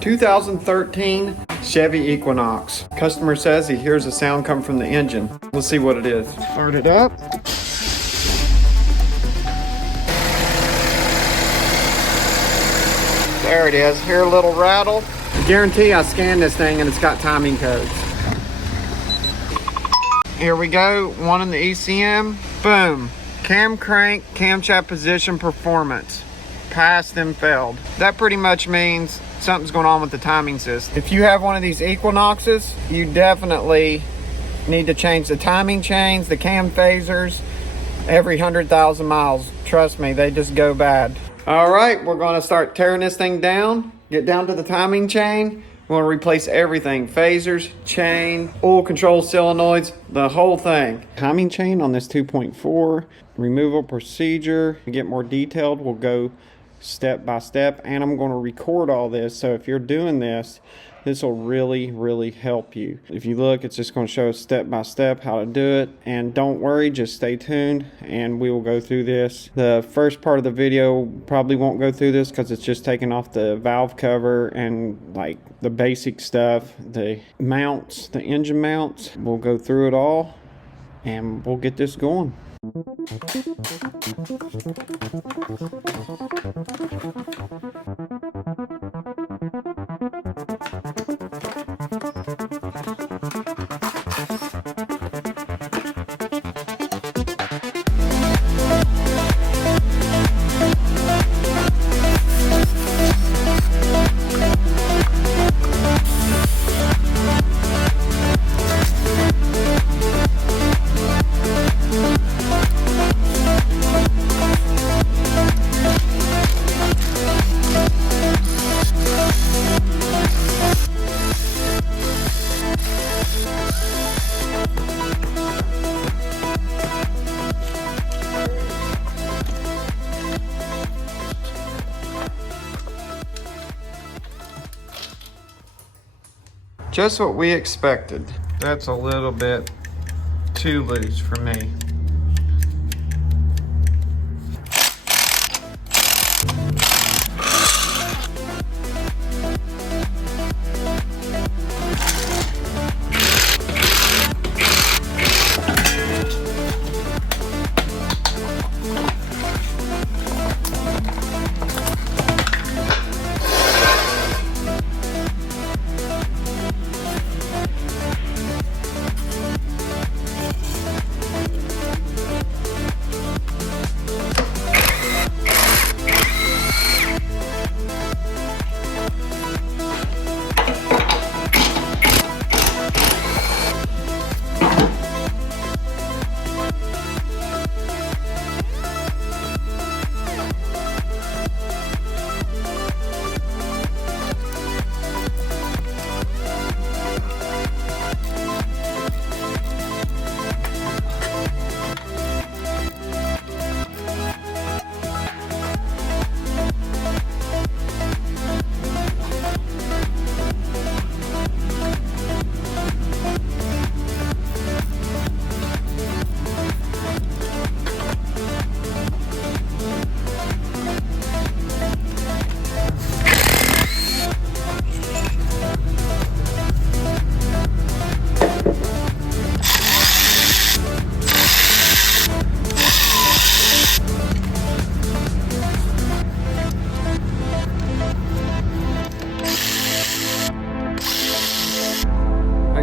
...2013 Chevy Equinox. Customer says he hears a sound come from the engine. Let's see what it is. Start it up. There it is. Hear a little rattle. I guarantee I scanned this thing and it's got timing codes. Here we go. One in the ECM. Boom. Cam crank, camshaft position performance. Passed and failed. That pretty much means something's going on with the timing system. If you have one of these Equinoxes, you definitely need to change the timing chains, the cam phasers, every 100,000 miles. Trust me, they just go bad. All right, we're going to start tearing this thing down, get down to the timing chain. We're going to replace everything, phasers, chain, oil control solenoids, the whole thing. Timing chain on this 2.4, removal procedure. To get more detailed, we'll go step by step, and I'm going to record all this, so if you're doing this, this will really help you. If you look, it's just going to show us step by step how to do it, and don't worry, just stay tuned and we will go through this. The first part of the video probably won't go through this because it's just taking off the valve cover and like the basic stuff, the mounts, the engine mounts. We'll go through it all and we'll get this going. Just what we expected. That's a little bit too loose for me.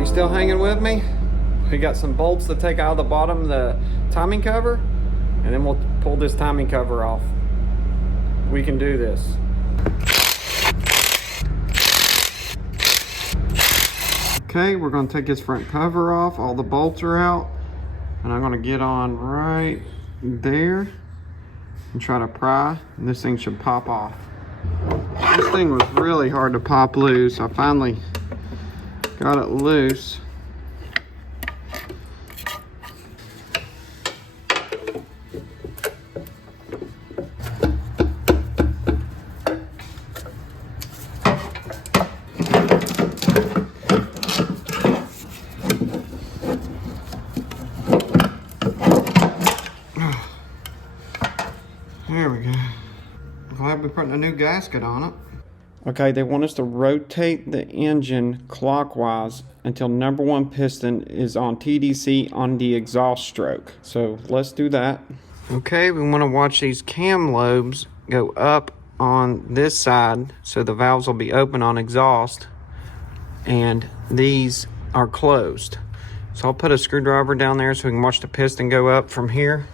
Still hanging with me? We got some bolts to take out of the bottom of the timing cover, and then we'll pull this timing cover off. We can do this. Okay, we're going to take this front cover off. All the bolts are out, and I'm going to get on right there and try to pry, and this thing should pop off. This thing was really hard to pop loose. I finally got it loose. There we go. Glad we're putting a new gasket on it. Okay, they want us to rotate the engine clockwise until number 1 piston is on TDC on the exhaust stroke. So let's do that. Okay, we want to watch these cam lobes go up on this side so the valves will be open on exhaust and these are closed. So I'll put a screwdriver down there so we can watch the piston go up from here.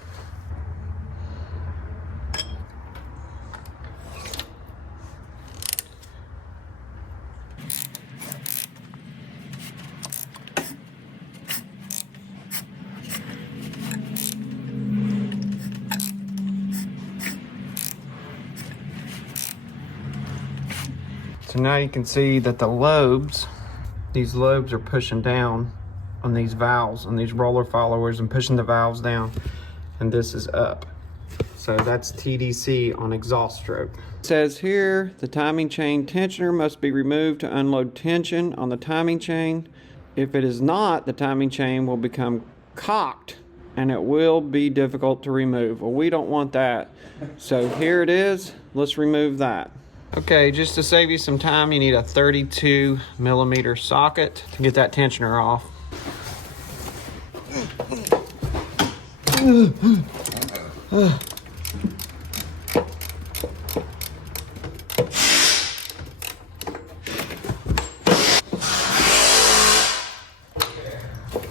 So now you can see that the lobes, these lobes are pushing down on these valves, on these roller followers and pushing the valves down. And this is up. So that's TDC on exhaust stroke. It says here, the timing chain tensioner must be removed to unload tension on the timing chain. If it is not, the timing chain will become cocked and it will be difficult to remove. Well, we don't want that. So here it is, let's remove that. Okay, just to save you some time, you need a 32mm socket to get that tensioner off.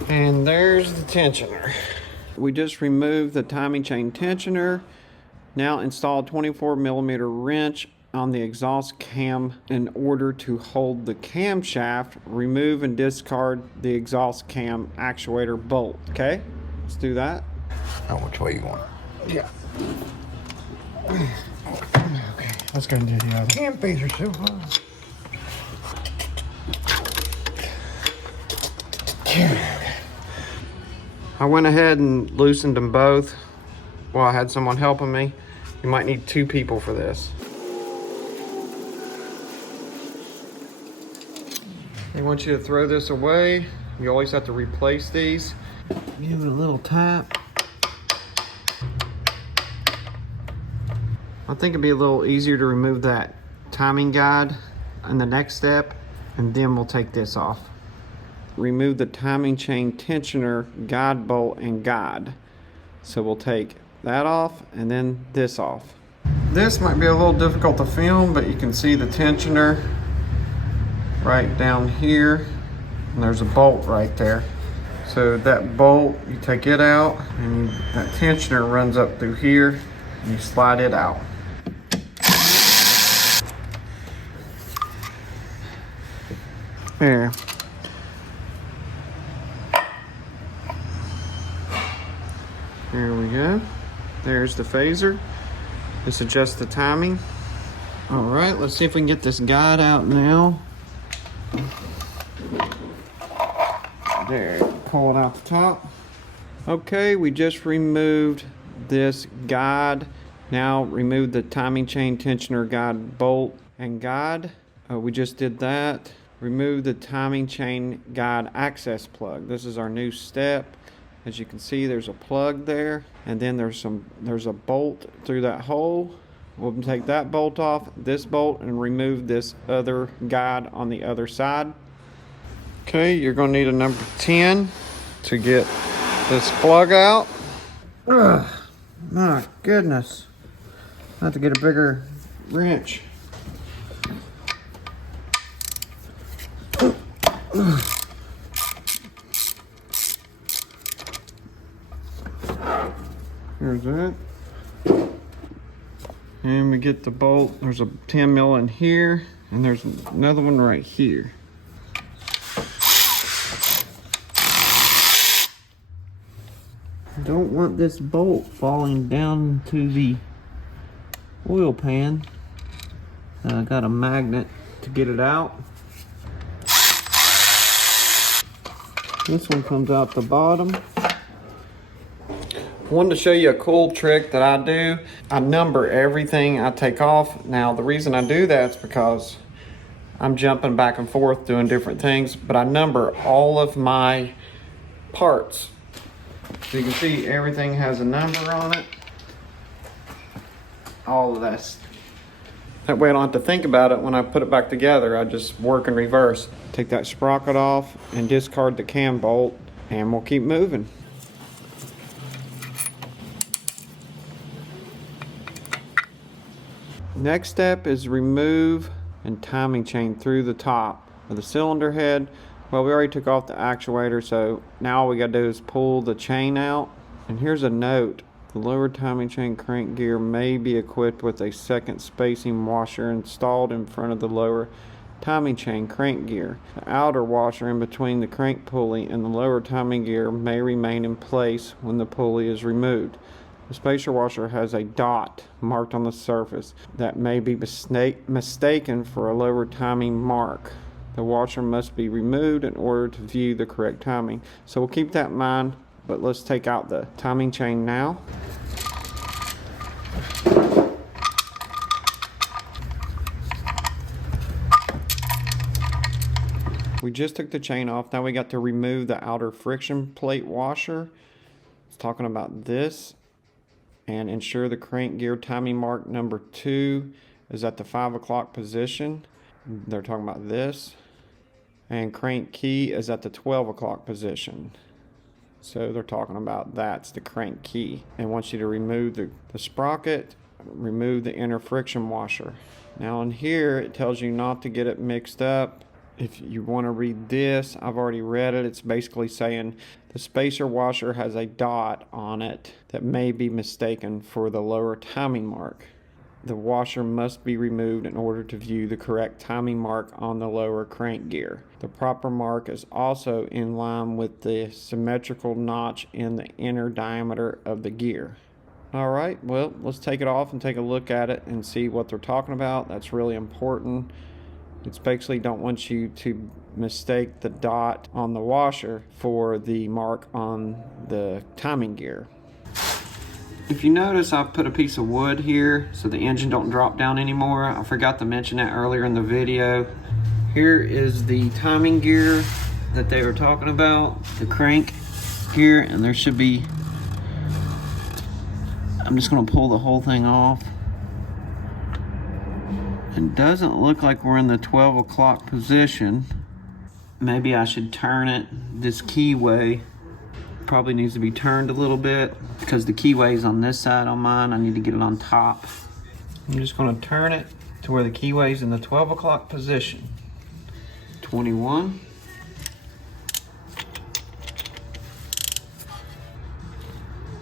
And there's the tensioner. We just removed the timing chain tensioner. Now install a 24mm wrench on the exhaust cam in order to hold the camshaft. Remove and discard the exhaust cam actuator bolt. Okay, let's do that. Oh, which way you want? Yeah. Okay, let's go and do the other. Cam fees are so high. I went ahead and loosened them both while I had someone helping me. You might need 2 people for this. They want you to throw this away. You always have to replace these. Give it a little tap. I think it'd be a little easier to remove that timing guide in the next step, and then we'll take this off. Remove the timing chain tensioner, guide bolt, and guide. So we'll take that off and then this off. This might be a little difficult to film, but you can see the tensioner right down here, and there's a bolt right there. So that bolt, you take it out, and that tensioner runs up through here, and you slide it out. There. There we go. There's the phaser. This adjusts the timing. All right, let's see if we can get this guide out now. There, pull it out the top. Okay, we just removed this guide. Now remove the timing chain tensioner guide bolt and guide. We just did that. Remove the timing chain guide access plug. This is our new step. As you can see, there's a plug there, and then there's a bolt through that hole. We'll take that bolt off, this bolt, and remove this other guide on the other side. Okay, you're gonna need a number 10 to get this plug out. Ugh, my goodness. I have to get a bigger wrench. Here's that. And we get the bolt. There's a 10 mil in here, and there's another one right here. I don't want this bolt falling down to the oil pan. I got a magnet to get it out. This one comes out the bottom. I wanted to show you a cool trick that I do. I number everything I take off. Now, the reason I do that is because I'm jumping back and forth doing different things, but I number all of my parts. So you can see everything has a number on it. all of this. That way I don't have to think about it when I put it back together. I just work in reverse. Take that sprocket off and discard the cam bolt, and we'll keep moving. Next step is remove and timing chain through the top of the cylinder head. Well, we already took off the actuator, so now all we gotta do is pull the chain out. And here's a note: the lower timing chain crank gear may be equipped with a second spacing washer installed in front of the lower timing chain crank gear. The outer washer in between the crank pulley and the lower timing gear may remain in place when the pulley is removed. The spacer washer has a dot marked on the surface that may be mistaken for a lower timing mark. The washer must be removed in order to view the correct timing. So we'll keep that in mind, but let's take out the timing chain now. We just took the chain off. Now we got to remove the outer friction plate washer. It's talking about this. And ensure the crank gear timing mark number 2 is at the 5 o'clock position. They're talking about this. And crank key is at the 12 o'clock position. So they're talking about that's the crank key. And wants you to remove the sprocket, remove the inner friction washer. Now in here it tells you not to get it mixed up. If you want to read this, I've already read it. It's basically saying the spacer washer has a dot on it that may be mistaken for the lower timing mark. The washer must be removed in order to view the correct timing mark on the lower crank gear. The proper mark is also in line with the symmetrical notch in the inner diameter of the gear. All right, well, let's take it off and take a look at it and see what they're talking about. That's really important. It's basically don't want you to mistake the dot on the washer for the mark on the timing gear. If you notice, I've put a piece of wood here so the engine don't drop down anymore. I forgot to mention that earlier in the video. Here is the timing gear that they were talking about, the crank gear, and there should be, I'm just gonna pull the whole thing off. It doesn't look like we're in the 12 o'clock position. Maybe I should turn it this keyway. Probably needs to be turned a little bit because the keyway is on this side on mine. I need to get it on top. I'm just going to turn it to where the keyway is in the 12 o'clock position. 21.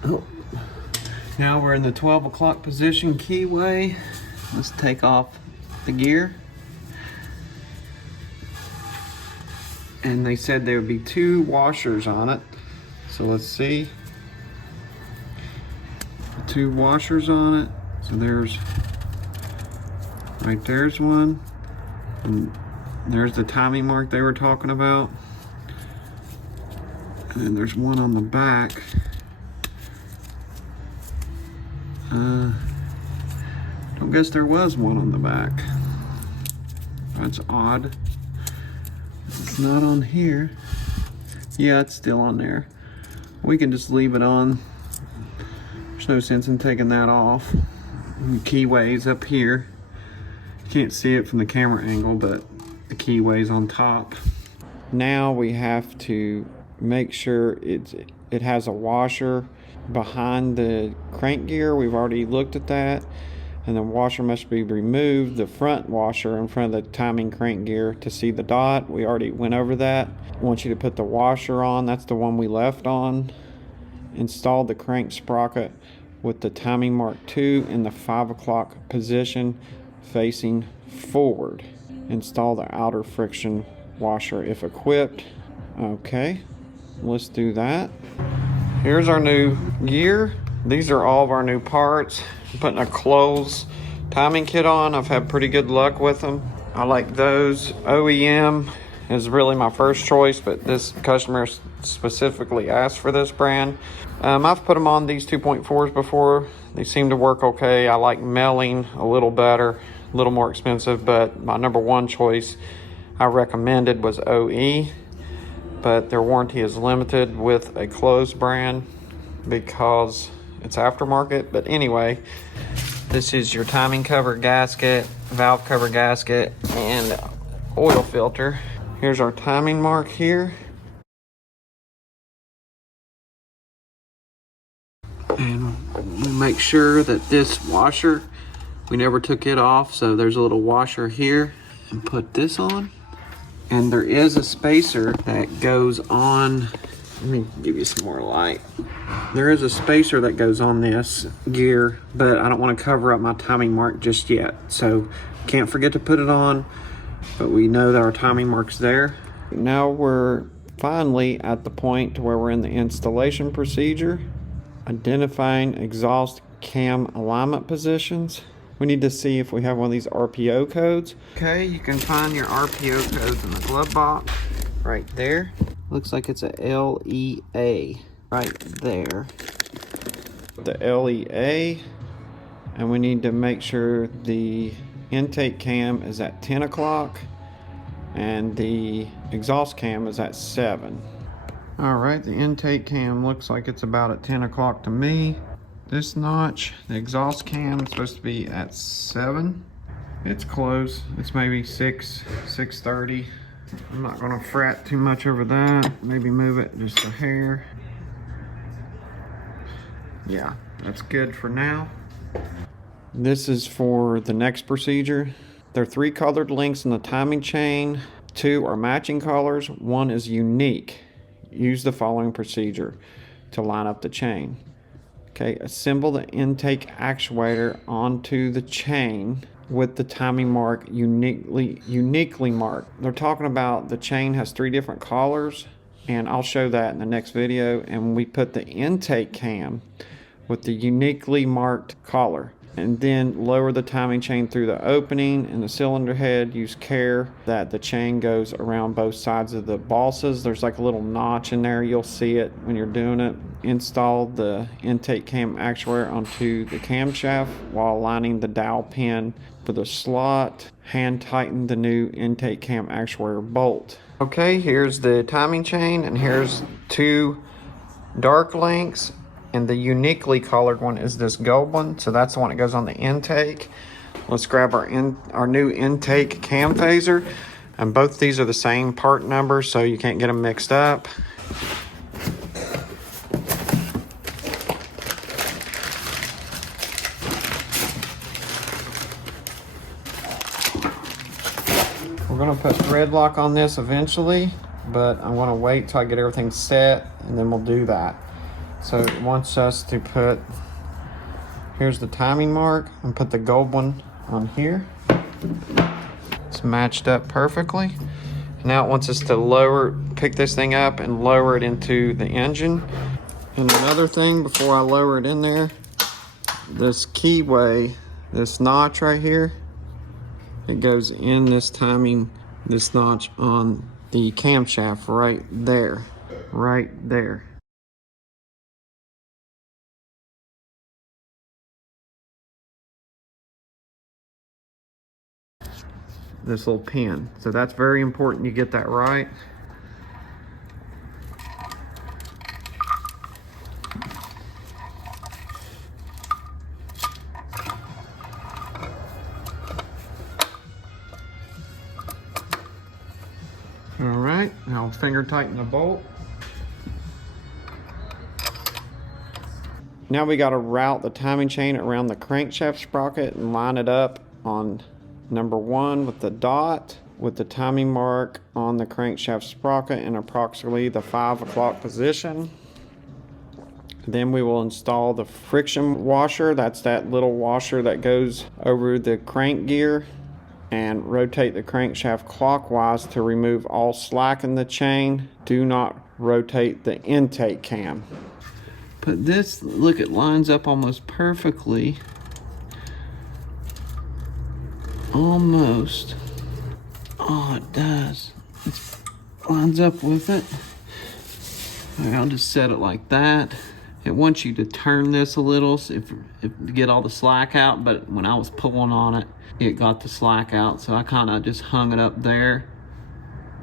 Oh. Now we're in the 12 o'clock position keyway. Let's take off the gear. And they said there would be 2 washers on it. So let's see. 2 washers on it. So there's, right there's one. And there's the timing mark they were talking about. And then there's one on the back. I guess there was one on the back. That's odd. It's not on here. Yeah, it's still on there. We can just leave it on. There's no sense in taking that off. The keyway's up here. You can't see it from the camera angle, but the keyway's on top. Now we have to make sure it has a washer behind the crank gear. We've already looked at that. And the washer must be removed, the front washer in front of the timing crank gear to see the dot. We already went over that. I want you to put the washer on. That's the one we left on. Install the crank sprocket with the timing mark 2 in the 5 o'clock position facing forward. Install the outer friction washer if equipped. Okay, let's do that. Here's our new gear. These are all of our new parts. I'm putting a clothes timing kit on. I've had pretty good luck with them. I like those. OEM is really my first choice, but this customer specifically asked for this brand. I've put them on these 2.4s before. They seem to work okay. I like Melling a little better, a little more expensive, but my number one choice I recommended was OE, but their warranty is limited with a closed brand because it's aftermarket. But anyway, This is your timing cover gasket, valve cover gasket, and oil filter. Here's our timing mark here. And we make sure that this washer, we never took it off, so there's a little washer here. And put this on. And there is a spacer that goes on. Let me give you some more light. There is a spacer that goes on this gear, but I don't want to cover up my timing mark just yet. So can't forget to put it on, but we know that our timing mark's there. Now we're finally at the point to where we're in the installation procedure, identifying exhaust cam alignment positions. We need to see if we have one of these RPO codes. Okay, you can find your RPO codes in the glove box right there. Looks like it's a LEA right there. The LEA, and we need to make sure the intake cam is at 10 o'clock and the exhaust cam is at 7. All right, the intake cam looks like it's about at 10 o'clock to me. This notch, the exhaust cam is supposed to be at 7. It's close. It's maybe 6:30. I'm not gonna fret too much over that. Maybe move it just a hair. Yeah, that's good for now. This is for the next procedure. There are 3 colored links in the timing chain. 2 are matching colors. 1 is unique. Use the following procedure to line up the chain. Okay, assemble the intake actuator onto the chain with the timing mark uniquely marked. They're talking about the chain has 3 different collars, and I'll show that in the next video. And we put the intake cam with the uniquely marked collar, and then lower the timing chain through the opening in the cylinder head. Use care that the chain goes around both sides of the bosses. There's like a little notch in there. You'll see it when you're doing it. Install the intake cam actuator onto the camshaft while aligning the dowel pin for the slot. Hand tighten the new intake cam actuator bolt. Okay, here's the timing chain, and here's 2 dark links. And the uniquely colored one is this gold one, so that's the one that goes on the intake. Let's grab our new intake cam phaser, and both these are the same part number, so you can't get them mixed up. We're gonna put thread lock on this eventually, but I'm gonna wait till I get everything set, and then we'll do that. So it wants us to put, here's the timing mark, and put the gold one on here. It's matched up perfectly. Now it wants us to pick this thing up and lower it into the engine. And another thing before I lower it in there, this keyway, this notch right here, it goes in this notch on the camshaft right there, right there. This little pin. So that's very important you get that right. All right, now finger tighten the bolt. Now we got to route the timing chain around the crankshaft sprocket and line it up on number 1 with the dot, with the timing mark on the crankshaft sprocket in approximately the 5 o'clock position. Then we will install the friction washer. That's that little washer that goes over the crank gear, and rotate the crankshaft clockwise to remove all slack in the chain. Do not rotate the intake cam. But this, look, it lines up almost perfectly. Almost. Oh, it does. It lines up with it. All right, I'll just set it like that. It wants you to turn this a little to get all the slack out, but when I was pulling on it, it got the slack out, so I kind of just hung it up there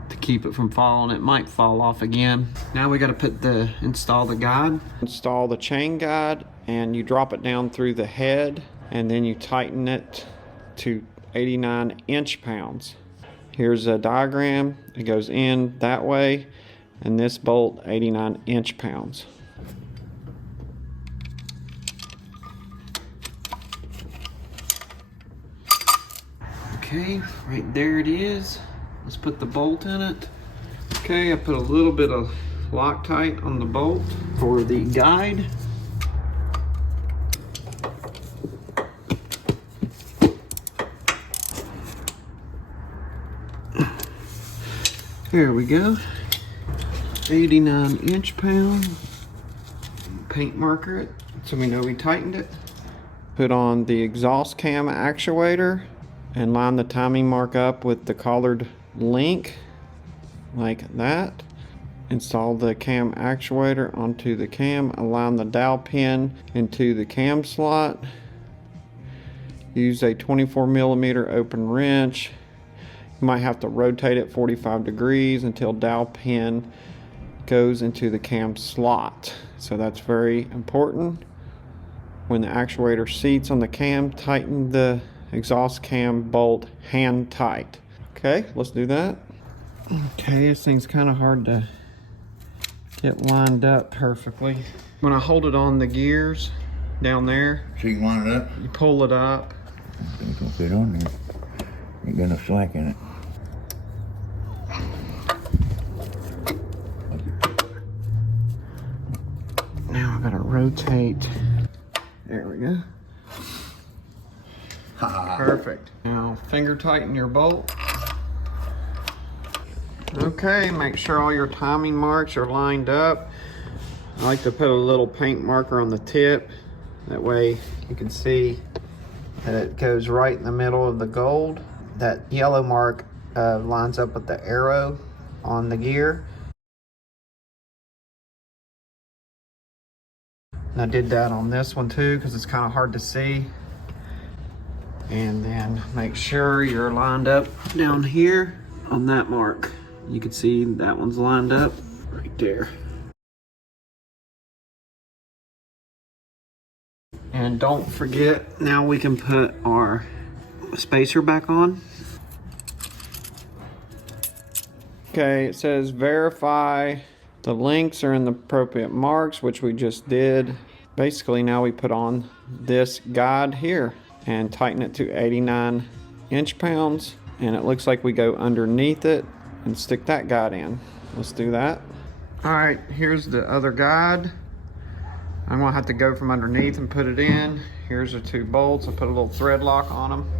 to keep it from falling. It might fall off again. Now we got to install the guide. Install the chain guide, and you drop it down through the head and then you tighten it to 89 inch-pounds. Here's a diagram. It goes in that way, and this bolt 89 inch-pounds. Okay, right there it is. Let's put the bolt in it. Okay, I put a little bit of Loctite on the bolt for the guide. There we go. 89 inch-pound. Paint marker it so we know we tightened it. Put on the exhaust cam actuator and line the timing mark up with the collared link like that. Install the cam actuator onto the cam. Align the dowel pin into the cam slot. Use a 24mm open wrench. You might have to rotate it 45 degrees until dowel pin goes into the cam slot. So that's very important. When the actuator seats on the cam, tighten the exhaust cam bolt hand tight. Okay, let's do that. Okay, this thing's kind of hard to get lined up perfectly. When I hold it on the gears down there, So you can line it up? you pull it up. It's gonna fit on there. Ain't got no slack in it. Now I gotta rotate. There we go. Perfect. Now finger tighten your bolt. Okay, make sure all your timing marks are lined up. I like to put a little paint marker on the tip. That way you can see that it goes right in the middle of the gold. That yellow mark lines up with the arrow on the gear. And I did that on this one too because it's kind of hard to see. And then make sure you're lined up down here on that mark. You can see that one's lined up right there. And don't forget, now we can put our spacer back on. Okay, it says verify the links are in the appropriate marks, which we just did. Basically, now we put on this guide here and tighten it to 89 inch-pounds. And it looks like we go underneath it and stick that guide in. Let's do that. All right, here's the other guide. I'm gonna have to go from underneath and put it in. Here's the two bolts. I put a little thread lock on them.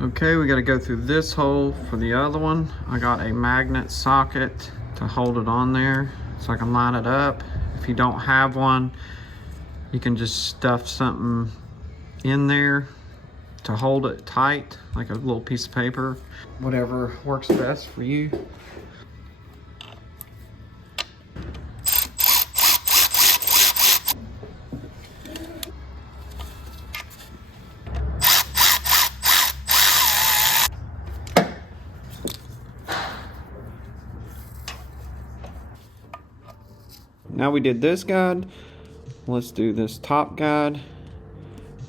Okay, we gotta go through this hole for the other one. I got a magnet socket to hold it on there so I can line it up. If you don't have one, you can just stuff something in there to hold it tight, like a little piece of paper. Whatever works best for you. Now we did this guide, let's do this top guide,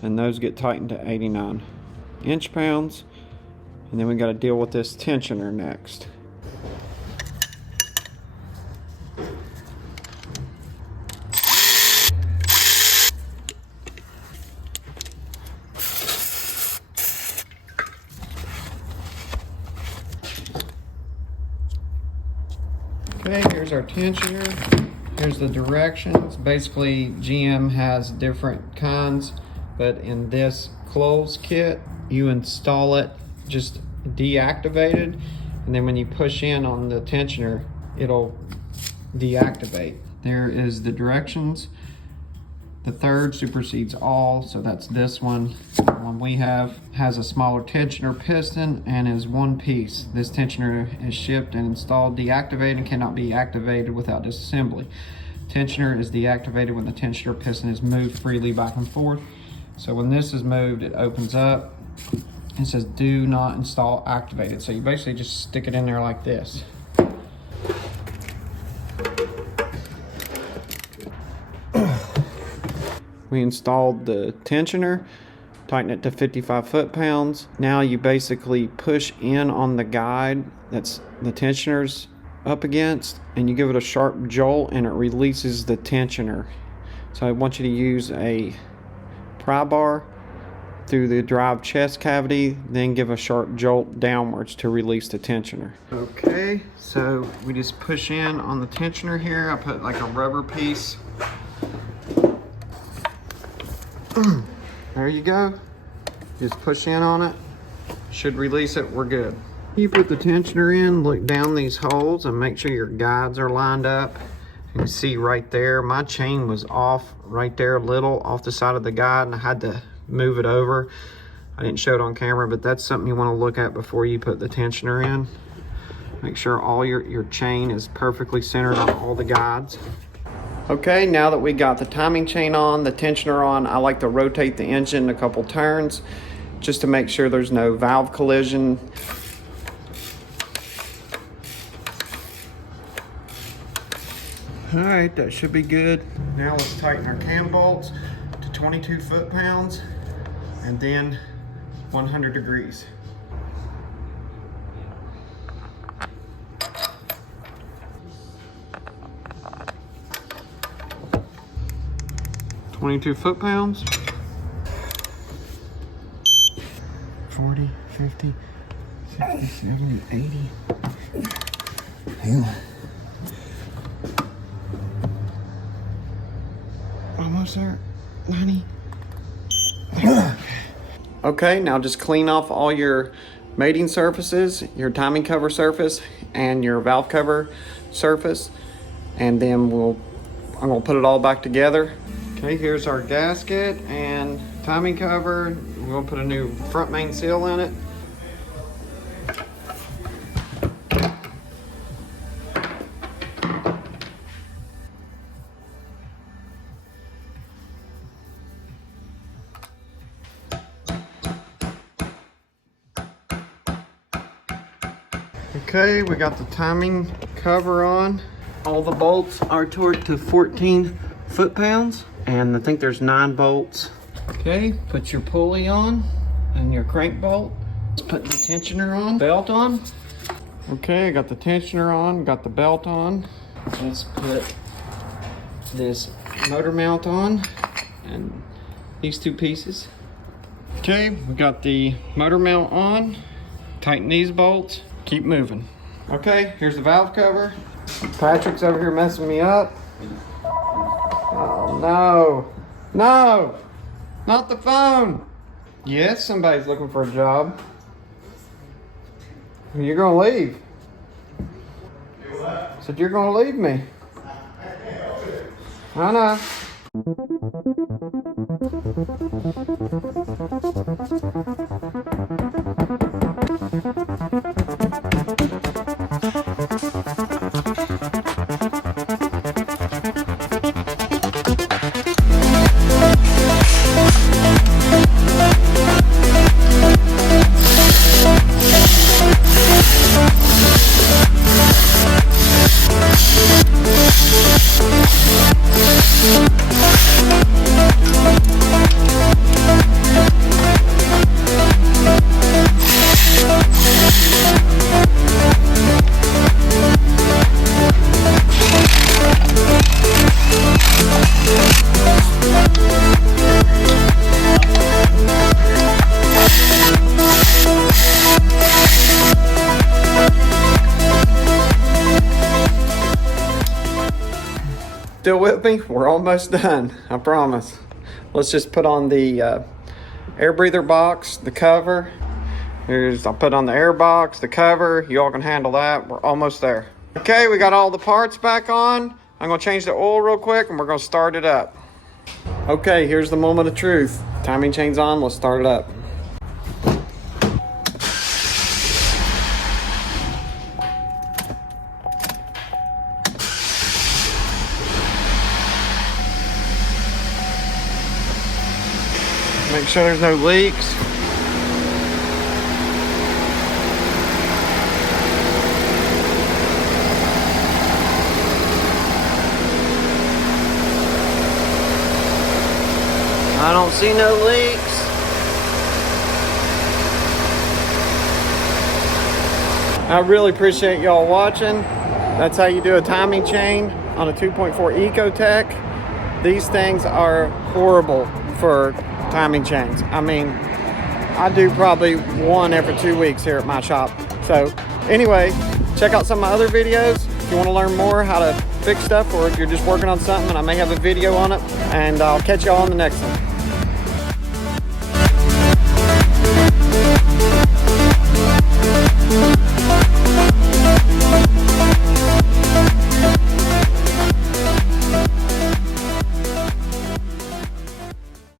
and those get tightened to 89 inch-pounds. And then we got to deal with this tensioner next. Okay, here's our tensioner. Here's the directions. Basically, GM has different kinds, but in this clothes kit, you install it just deactivated, and then when you push in on the tensioner, it'll deactivate. There is the directions. The third supersedes all, so that's this one. The one we have has a smaller tensioner piston and is one piece. This tensioner is shipped and installed deactivated and cannot be activated without disassembly. Tensioner is deactivated when the tensioner piston is moved freely back and forth. So when this is moved, it opens up. It says do not install activated. So you basically just stick it in there like this. we installed the tensioner, tighten it to 55 foot-pounds. Now you basically push in on the guide that's the tensioner's up against, and you give it a sharp jolt and it releases the tensioner. So I want you to use a pry bar through the drive chest cavity, then give a sharp jolt downwards to release the tensioner. Okay, so we just push in on the tensioner here. I put like a rubber piece. There you go. Just push in on it. Should release it, we're good. You put the tensioner in, look down these holes and make sure your guides are lined up. You can see right there, my chain was off right there a little off the side of the guide and I had to move it over. I didn't show it on camera, but that's something you want to look at before you put the tensioner in. Make sure all your chain is perfectly centered on all the guides. Okay, now that we got the timing chain on, the tensioner on, I like to rotate the engine a couple turns just to make sure there's no valve collision. All right, that should be good. Now let's tighten our cam bolts to 22 foot-pounds and then 100 degrees. (22 foot-pounds). 40, 50, 60, 70, 80. Hang on. Almost there. 90. Okay, now just clean off all your mating surfaces, your timing cover surface, and your valve cover surface, and then I'm gonna put it all back together. Okay, here's our gasket and timing cover. We're gonna put a new front main seal in it. Okay, we got the timing cover on. All the bolts are torqued to 14 foot-pounds, and I think there's 9 bolts. Okay, put your pulley on and your crank bolt. Let's put the tensioner on, belt on. Okay, I got the tensioner on, got the belt on. Let's put this motor mount on and these 2 pieces. Okay, we got the motor mount on. Tighten these bolts. Keep moving. Okay, here's the valve cover. Patrick's over here messing me up. Oh no. No! Not the phone! Yes, somebody's looking for a job. You're gonna leave. Said you're gonna leave me. I know. Still with me? We're almost done, I promise. Let's just put on the air breather box, the cover. I'll put on the air box, the cover. You all can handle that. We're almost there. Okay, we got all the parts back on. I'm gonna change the oil real quick and we're gonna start it up. Okay, here's the moment of truth. Timing chain's on, let's start it up. Make sure there's no leaks. I don't see no leaks. I really appreciate y'all watching. That's how you do a timing chain on a 2.4 Ecotech. These things are horrible for timing chains. I mean, I do probably one every 2 weeks here at my shop. So anyway, check out some of my other videos if you want to learn more how to fix stuff, or if you're just working on something and I may have a video on it. And I'll catch y'all on the next one.